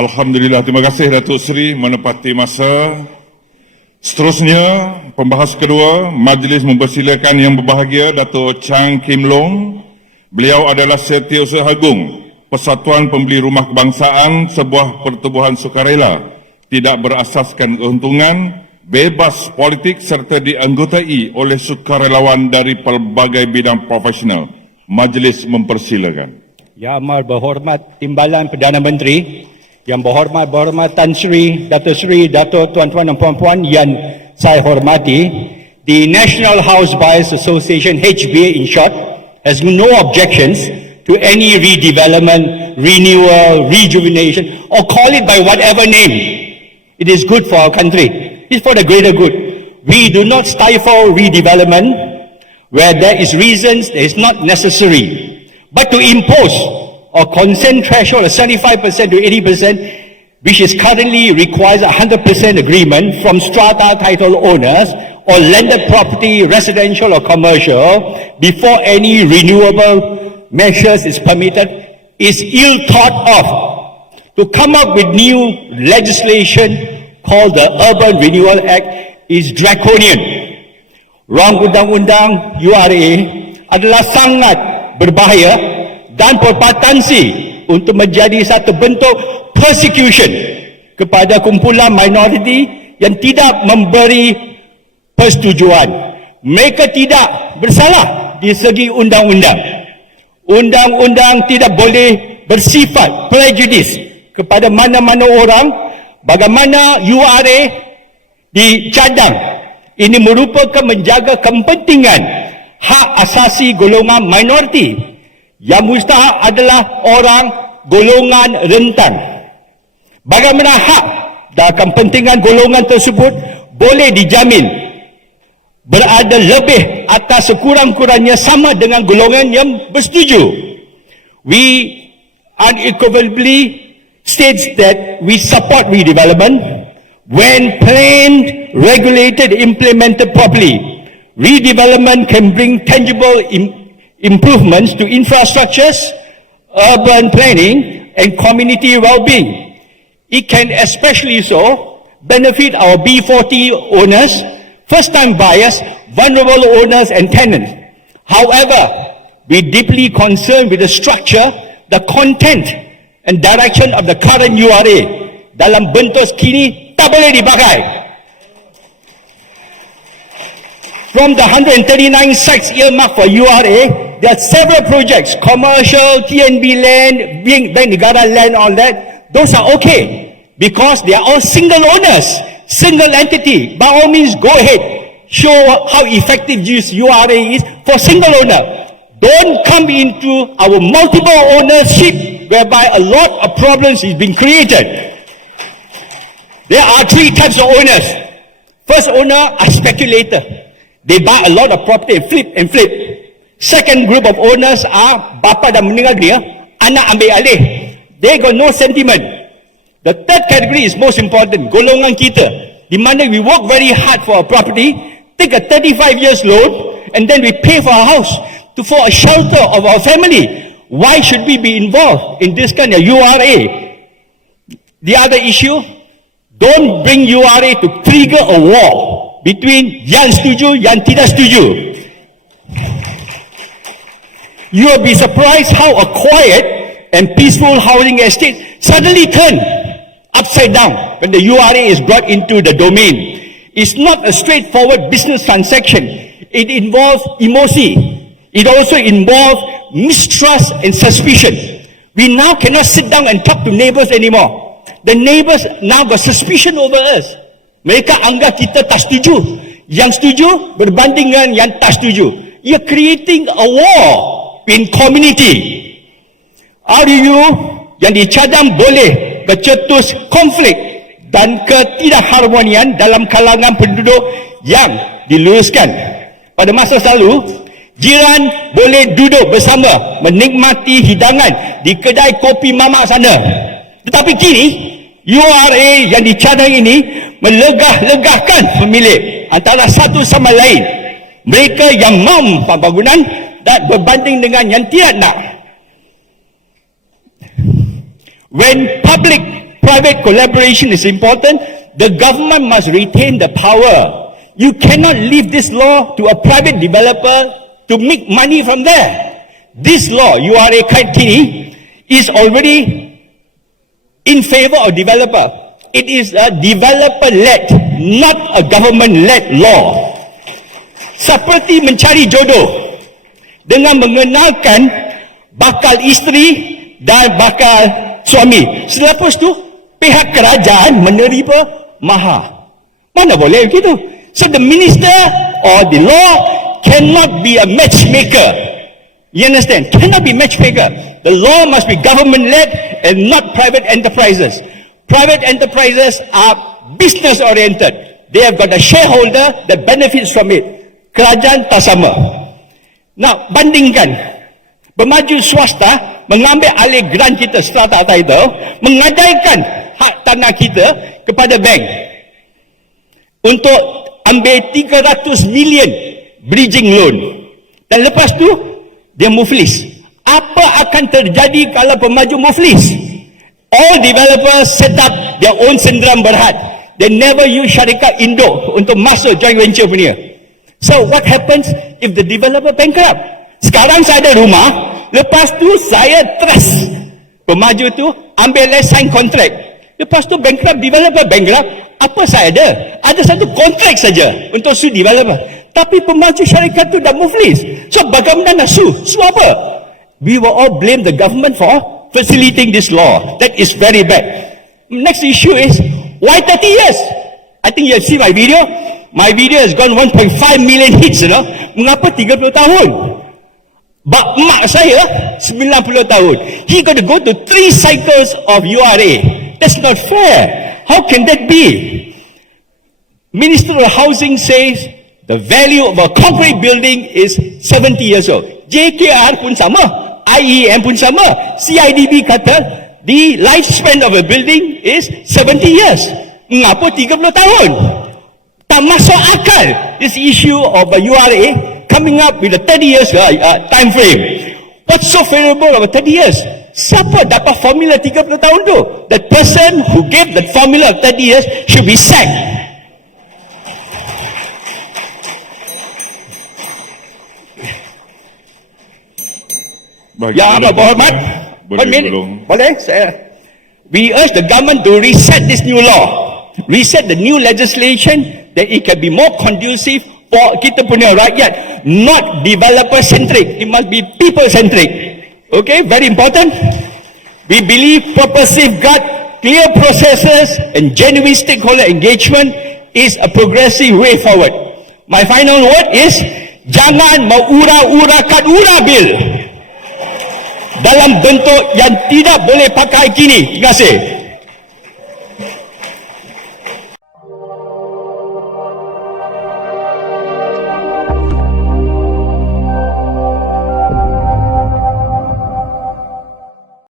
Alhamdulillah, terima kasih Datuk Seri menepati masa. Seterusnya, pembahas kedua, Majlis mempersilakan yang berbahagia Datuk Chang Kim Long. Beliau adalah Setiausaha Agung Persatuan Pembeli Rumah Kebangsaan, sebuah pertubuhan sukarela tidak berasaskan keuntungan, bebas politik serta dianggotai oleh sukarelawan dari pelbagai bidang profesional. Majlis mempersilakan. Yang Amat Berhormat Timbalan Perdana Menteri, Yang Berhormat Berhormat Tan Sri, Dato' Sri, Dato' Tuan-Tuan dan Puan-Puan yang saya hormati, the National House Buyers Association, HBA in short, has no objections to any redevelopment, renewal, rejuvenation, or call it by whatever name. It is good for our country. It's for the greater good. We do not stifle redevelopment where there is reasons that is not necessary. But to impose a consent threshold of 75% to 80%, which is currently requires 100% agreement from strata title owners or landed property, residential or commercial, before any renewable measures is permitted, is ill thought of. To come up with new legislation called the Urban Renewal Act is draconian. Rang undang-undang URA adalah sangat berbahaya dan berpotensi untuk menjadi satu bentuk persecution kepada kumpulan minoriti yang tidak memberi persetujuan. Mereka tidak bersalah di segi undang-undang. Undang-undang tidak boleh bersifat prejudis kepada mana-mana orang bagaimana URA dicadang ini merupakan menjaga kepentingan hak asasi golongan minoriti yang mustahak adalah orang golongan rentan. Bagaimana hak dan kepentingan golongan tersebut boleh dijamin berada lebih atas sekurang-kurangnya sama dengan golongan yang bersetuju. We unequivocally states that we support redevelopment when planned, regulated, implemented properly. Redevelopment can bring tangible improvements to infrastructures, urban planning, and community well-being. It can especially so benefit our B40 owners, first-time buyers, vulnerable owners, and tenants. However, we deeply concerned with the structure, the content, and direction of the current URA dalam bentuk kini tak boleh dipakai. From the 139 sites earmarked for URA, there are several projects, commercial, TNB land, Bank Negara land, all that. Those are okay because they are all single owners, single entity. By all means, go ahead. Show how effective this URA is for single owner. Don't come into our multiple ownership whereby a lot of problems is being created. There are three types of owners. First owner are speculator. They buy a lot of property and flip and flip. Second group of owners are bapa dan meninggal dia, anak ambil alih. They got no sentiment. The third category is most important, golongan kita. Di mana we work very hard for a property, take a 35 years loan, and then we pay for a house to for a shelter of our family. Why should we be involved in this kind of URA? The other issue, don't bring URA to trigger a war between yang setuju, yang tidak setuju. You will be surprised how a quiet and peaceful housing estate suddenly turn upside down when the URA is brought into the domain. It's not a straightforward business transaction. It involves emosi. It also involves mistrust and suspicion. We now cannot sit down and talk to neighbors anymore. The neighbors now got suspicion over us. Mereka anggap kita tak setuju. Yang setuju berbanding dengan yang tak setuju. You're creating a war in community. You yang dicadang boleh kecetus konflik dan ketidakharmonian dalam kalangan penduduk yang diluruskan. Pada masa lalu, jiran boleh duduk bersama menikmati hidangan di kedai kopi mamak sana. Tetapi kini, URA yang dicadang ini melegah-legahkan pemilik antara satu sama lain. Mereka yang mau pembangunan dan berbanding dengan yang tidak nak. When public private collaboration is important. The government must retain the power. You cannot leave this law to a private developer to make money from there. This law, you are URA Kini, is already in favor of developer. It is a developer-led, not a government-led law. Seperti mencari jodoh dengan mengenalkan bakal isteri dan bakal suami. Selepas tu, pihak kerajaan menerima mahar. Mana boleh begitu? So the minister or the law cannot be a matchmaker. You understand? Cannot be matchmaker. The law must be government-led and not private enterprises. Private enterprises are business oriented. They have got a shareholder that benefits from it. Kerajaan tak sama. Now, bandingkan. Pemaju swasta mengambil alih grant kita strata title, menggadaikan hak tanah kita kepada bank untuk ambil 300 million bridging loan. Dan lepas tu, dia muflis. Apa akan terjadi kalau pemaju muflis? All developers set up their own senderam berhad. They never use syarikat Indo untuk masuk joint venture punya. So what happens if the developer bankrupt? Sekarang saya ada rumah, lepas tu saya trust pemaju tu ambil les sign contract. Lepas tu bankrupt, developer bankrupt, apa saya ada? Ada satu kontrak saja untuk sue developer. Tapi pemaju syarikat tu dah muflis. So bagaimana nak sue? Sue apa? We will all blame the government for facilitating this law. That is very bad. Next issue is, why 30 years? I think you have seen my video. My video has gone 1.5 million hits, you know. Mengapa 30 tahun? Bak mak saya 90 tahun. He got to go to three cycles of URA. That's not fair. How can that be? Minister of Housing says the value of a concrete building is 70 years old. JKR pun sama. IEM pun sama. CIDB kata the lifespan of a building is 70 years. Mengapa 30 tahun? Tak masuk akal this issue of a URA coming up with a 30 years uh, uh, time frame. What's so favorable about 30 years? Siapa dapat formula 30 tahun tu? That person who gave that formula of 30 years should be sacked. Bagi Ya, Berhormat. Boleh tolong. Boleh? Saya. We urge the government to reset this new law. Reset the new legislation that it can be more conducive for kita punya rakyat. Not developer centric. It must be people centric. Okay, very important. We believe proper safeguard, clear processes and genuine stakeholder engagement is a progressive way forward. My final word is jangan mengura-urakan ura bil dalam bentuk yang tidak boleh pakai kini. Terima kasih.